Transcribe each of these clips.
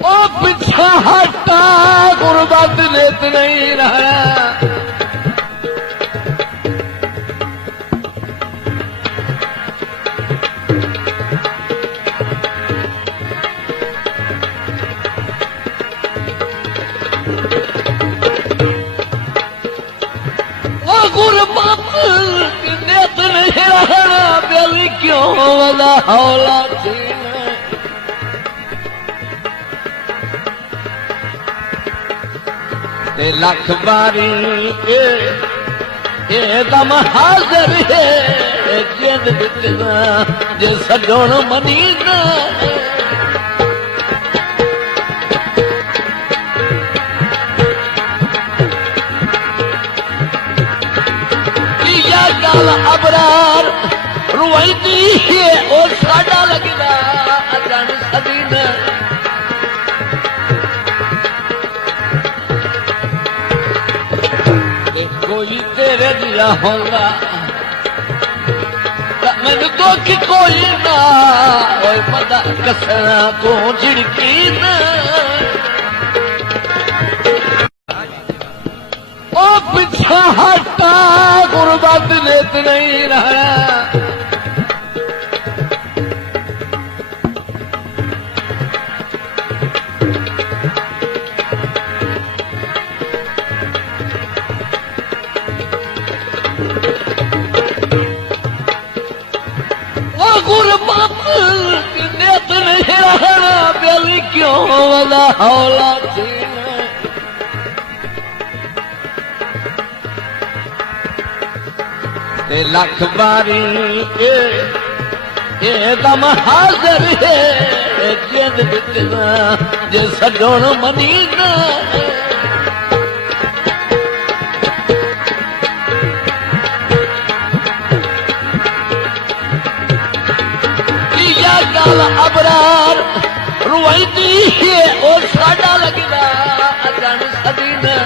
ओ पीछा हटा गुरबत नित नहीं रहा। गुरबत नित नहीं रहना बेली क्यों वाला हौला ते लख बारी ए दम हाजिर है जिंद बितना जे सजोण मनी ना गल अबरार रुवायती है और साडा लगदा अजन सदी ने कोई तेरे दिया होगा मैंने तो कि कोई ना ओए पता कसना तू झिड़की ना ओ पीछा हटा गुरबत नित नहीं रहा। ओ गुरबत नित नहीं रहना बेली क्यों वाला हौला ते लख बारी ए दम हाजिर है जिंद बितना जे सजोण मनी ना गल अबरार रुवायती है और साडा लगदा अजन सदी ने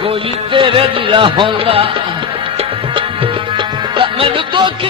कोई तेरे दिया होगा मैंने तो कि